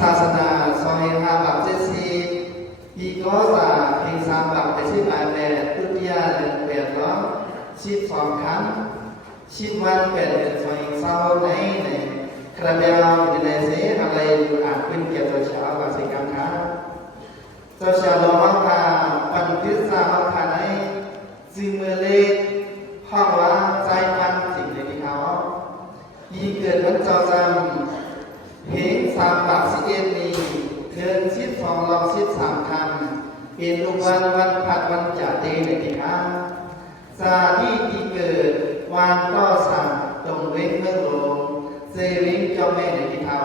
ศาสนาซอยฮาบับเจซีอีก็สาเพลงสามบับไปชิบอาแปดตุติยาเดือน812 ครั้งชิบวัน8 เดือน2 เศร้าในคราเบลดิเลเซอะไรดูอาจเป็นเกี่ยวกับชาววาสิกรรมค้าเจ้าชาวโลมาพาปันพิษาพาในซึมเมเลห้องว่าใจปันสิ่งในที่เขายีเกิดวันเจ้าจำเพลงสามบับ11นี้เทิน12ลอง13 คำเป็นลูกวันผัดวันจ่าเตในที่เขาสาที่เกิดวันก็สั่งตรงเว้งเมื่อลงเซวิงเจ้าแม่ในที่เขา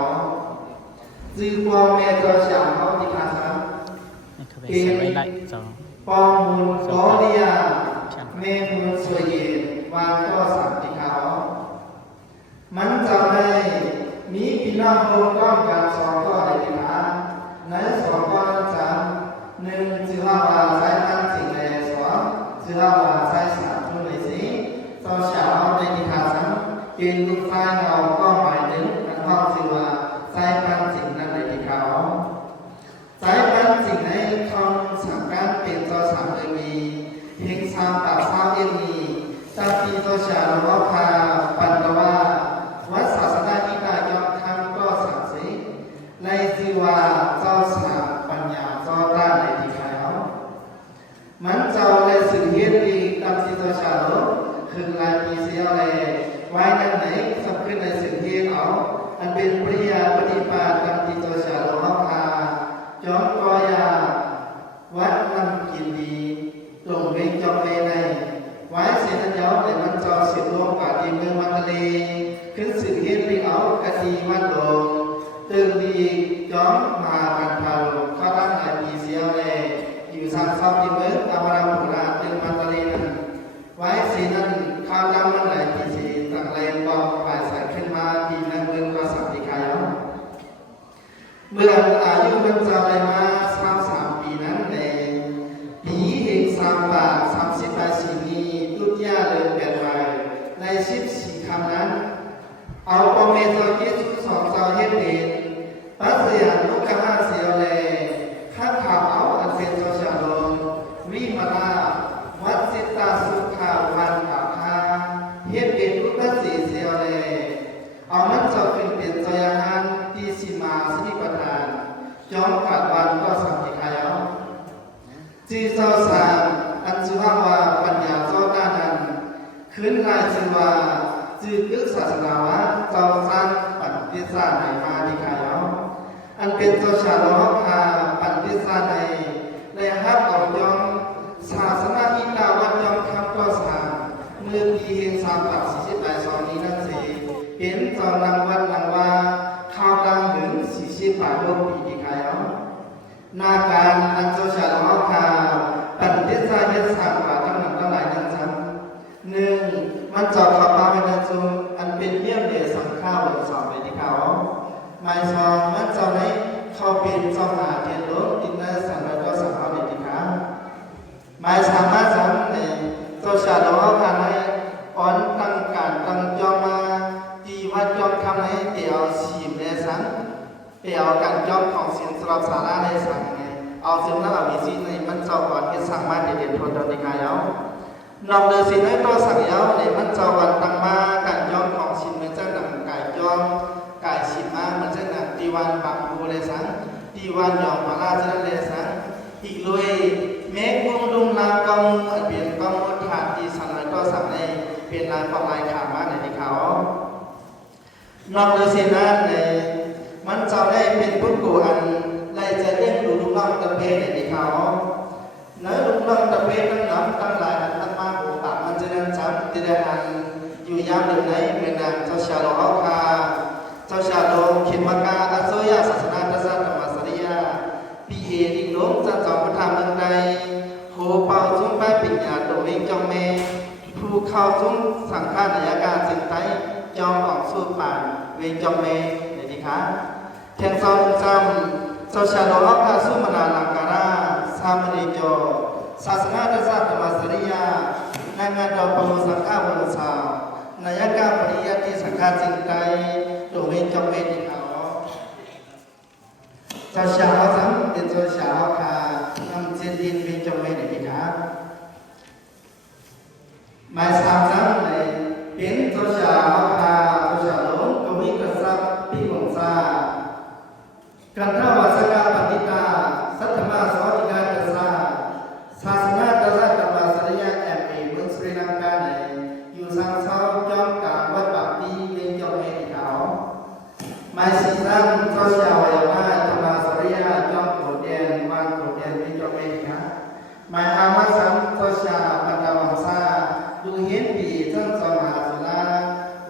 จื้อพ่อแม่เจ้าชาวเขาที่เขาซ้ำเป็นปองมูลโกเลียเมมูลสวยเย็นวันก็สั่งที่เขามันจะไม่มีพี่น้องคนก้อนการสองก็ในที่เขาในสองก็นั้นจำหนึ่งจื้อว่าใช้มันสิ่งใดสองจื้อว่าใช้สามทุนในสิเจ้าชาวในที่เขาซ้ำเป็นลูกชายเราก็หมายถึงอันว่าจื้อว่าใช้มันสิ่งนั้นในที่เขาใช้มันสิ่งในคำสั่งการเป็นเจ้าสามเลยมีเพียงสามปากสามเอ็นมีตาตีเจ้าชาวว่าพาปันตว่าวัดศาสนาที่นายกทำก็สั่งสิในจีวาเจ้าสามปัญญาเจ้าด้านในที่เขามันเจ้าในสื่อเฮ็ดดีตามที่เจ้าชาวคือลายปีเสียเลยไว้ในไหนสำคัญในสื่อเฮ็ดเอาอันเป็นปริยาปฏิปาตามที่เจ้าชาวว่าพาจอมกอยาวัดนำกินดีลงเวงจอมเวในไว้เสียนเจ้าในมันเจ้าเสียรวมป่าดีเมืองมันทะเลขึ้นสื่อเฮ็ดดีเอากะดีมันโดงตึงดีจอมมากันพาลงเข้าด้านไหนปีเสียเลยอยู่สามซอบดีเมืองตามราบุราตึงมันทะเลนั้นไว้สีนั้นข้าวดำมันไหลปีสีต่างแรงบอกฝ่ายสายขึ้นมาปีนั้นเมืองก็สัมติกายเมื่ออายุมันจะได้มา33 ปีนั้นเองปีเอก3 บาท 30 บาทสีนี้ตุติยาเดือน8 วันใน14 คำนั้นเอาปเมตรเยซูสองเจ้าเฮ็ดเด่นปัสยานุกมาเสียวเลยข้าข่าวเอาอันเป็นเจ้าชาลงวิมาลาวัดสิตาสุขาวันอาภาเฮ็ดเด่นพุทธสีเสียวเลยเอามันจะเป็นเจ้ายาหันที่สิมาสิริประทานจอมกัดวันก็สัมติขายเอาจีเจ้าสามอันชื่อว่าปัญญาเจ้าด้านนั้นขึ้นลายชื่อว่าจืดยึดศาสนาวะเจ้าสร้างปัญญาศาสตร์ไหนมาที่ขายเอาอันเป็นเจ้าชาโลภาปัญญาศาสตร์ในฮับเอายอมศาสนาอิตาวัดยอมคำก็สามเมื่อปีเฮง3 ปัก48 2นี้นั่นสิเห็นเจ้านางวัดนางว่าข้าวดังถึง40 บาทโลกปีที่ขายเอานาการอันเจ้าชาโลภาปัญญาศาสตร์ยึดสามบาททั้งหมดทั้งหลายนั้นซ้ำหนึ่งมันจอดขับมาเป็นจุงอันเป็นเยี่ยมเดชสังข้าวหรือสอบไปที่เขาหมายสองมันเจ้าไหนเขาเป็นเจ้าหาเทียนรถดินเนอร์สันแล้วก็สังข้าวเดชที่เขาหมายสามารถซ้ำในเจ้าชาโลภาในอ่อนตั้งการตั้งจอมมาที่วัดจอมคำในเดี๋ยวสีมในสังเดี๋ยวการจอมของสินสลับสาระในสังไงเอาซึ่งแล้วเอาวิธีในมันเจ้าก่อนที่สั่งมาเด่นๆพลตรีกายเอานอกเดินสินให้ต่อสั่งเอาในมันเจ้าวันตั้งมาการจอมของสินเหมือนเจ้าหนังไก่จอมไก่สินมาเหมือนเจ้าหนังตีวันบางบูเลยสังตีวันหยองมาลาเจ้าเลยสังอีกเลยแม้กงดุงลากองเปลี่ยนกองมดขาดที่สั่งแล้วก็สั่งในเป็นลายของลายขามาในที่เขานอกเดินสินนั้นในมันเจ้าได้เป็นผู้กูอันไล่จะเลี้ยงดูลูกน้องตะเพในที่เขาเนื้อลูกน้องตะเพตั้งน้ำตั้งหลายอันตั้งมาหูปากมันจะนั่งจับที่ได้อันอยู่ยามหนึ่งในเมืองนางเจ้าชาโลเอาคาเจ้าชาโลเขียนมากาอัศยาศาสนาศาสตร์ธรรมสริยาปีเอดิงลงจันจอมพุทธาเมืองใดโหเป่าจุ้งไปปิญญาโดเองจอมเมผู้เข้าจุ้งสังฆานายการสินไตจอมออกสู้ป่านเวงจอมเมในที่ค้าแทงซ้อมจำเจ้าชาโลอัคคาสุมานาลังการาสามเณรโจศาสนาศาสตร์ธรรมสริยานางานดอกปมุสังฆาวรสานายการปริยัติสังฆาสินไตโดเวงจอมเมที่เขา น เจ้าชาวทั้งเป็นเจ้าชาวค่ะนำเจดีย์เป็นจงไม่ได้ครับหมายสามทั้งในเป็นเจ้าชาวค่ะเจ้าชาวหลงก็มีกษัตริย์ปีหงซากันท่าวาสกาปฏิตาสัทธมาสวัสดิการกษัตริย์ศาสนากษัตริย์ธรรมสริยะแอมเอเมืองสรีลังกาในอยู่ทางเช้าจอมกาวัดปากดีเวียนจงไม่ได้เขาหมายสี่ทั้งเจ้าชาววายว่าธรรมสริยะจอมโปรดแดนวันโปรดแดนเวียนจงไม่ได้ครับหมายอามาสังเจ้าชาวปัตตาวังซาดูเห็นปีท่านสมหาสุรา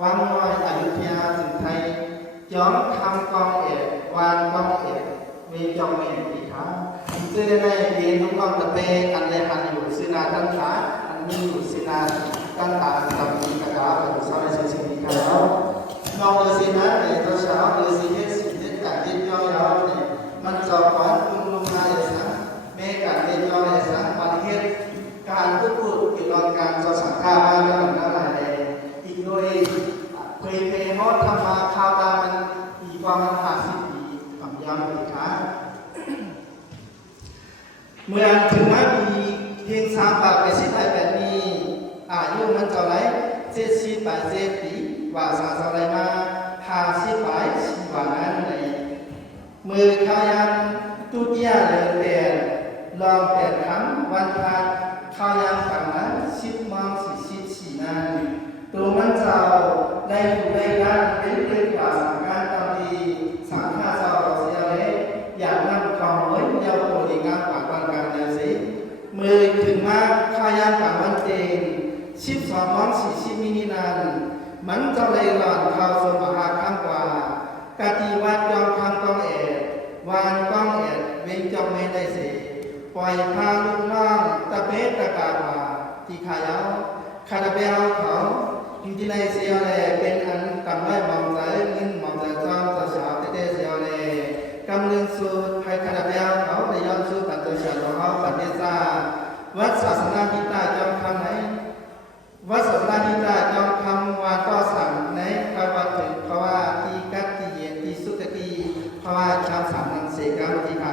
วังน้อยอยุธยาถึงไทยย้อมคำกองเอกวานกองเอกมีจอมเมนตีขาซึ่งในปีนุ่งกองตะเปอันเลหันอยู่สินาตั้งขาอันนี้อยู่สินาตั้งตาทำมีกระดาษเป็นสาวในสิ่งนี้กันแล้วนอกเลยสินะในตัวเช้าเลยสิเฮ็ดสิ่งเฮ็ดการเฮ็ดย่อยๆเนี่ยมันจอก่อนลุงมาเลยสังแม้การเฮ็ดย่อยเลยสังวันเฮ็ดการพูดเกี่ยวกับการสอนสังฆาบ้านแล้วนั่นแหละอีกด้วยเพลฮอดทำมาข่าวตามันอีกว่ามัน50 ปีความยาวอีกครั้งเมื่อถึงมาปีเพียง3 ปากไปสิไทยแบบนี้อายุมันจะไร70 ปีว่าสาสอะไรมา50 ปีว่านั้นในมือขายันตุติยาเดือนลอง8 ครั้งวันพาขายันกันนั้น10 โมง 44 นาทีตัวมันเจ้าได้อยู่ในการเป็นเรื่องการสังการตอนที่สังฆาเจ้าเราเสียเลยอย่างนั้นความเหมือนเยาวโปรดีงามกว่าการการเดินสิมือถึงมาขายันกันวันเจน12 โมง 40 นาทีนั้นมันเจ้าเลยหลอนเข้าสมหาข้างกว่ากะทิวัดยอมคำกองเอ็ดวานกองเอ็ดเว้นจอมไม่ได้สิปล่อยพาลูกน้องตะเพ็ดตะกาว่าที่ขายเอาคาราเบลเขาอยู่ที่ในเสียวเลยเป็นอันกำไรมองใจเงินมองใจจอมจะสาวเต้เสียวเลยกำลังสูดให้คาราเบลเขาได้ย้อนสู้กันตัวเฉียดของเขาปฏิเสธวัดศาสนาพิตาจอมคำไหนวัดศาสนาพิตาจอมคำว่าก็สั่งในภาวะถึงภาวะที่กัตติเย็นที่สุตติภาวะชาวสามนันเสกรรมที่ข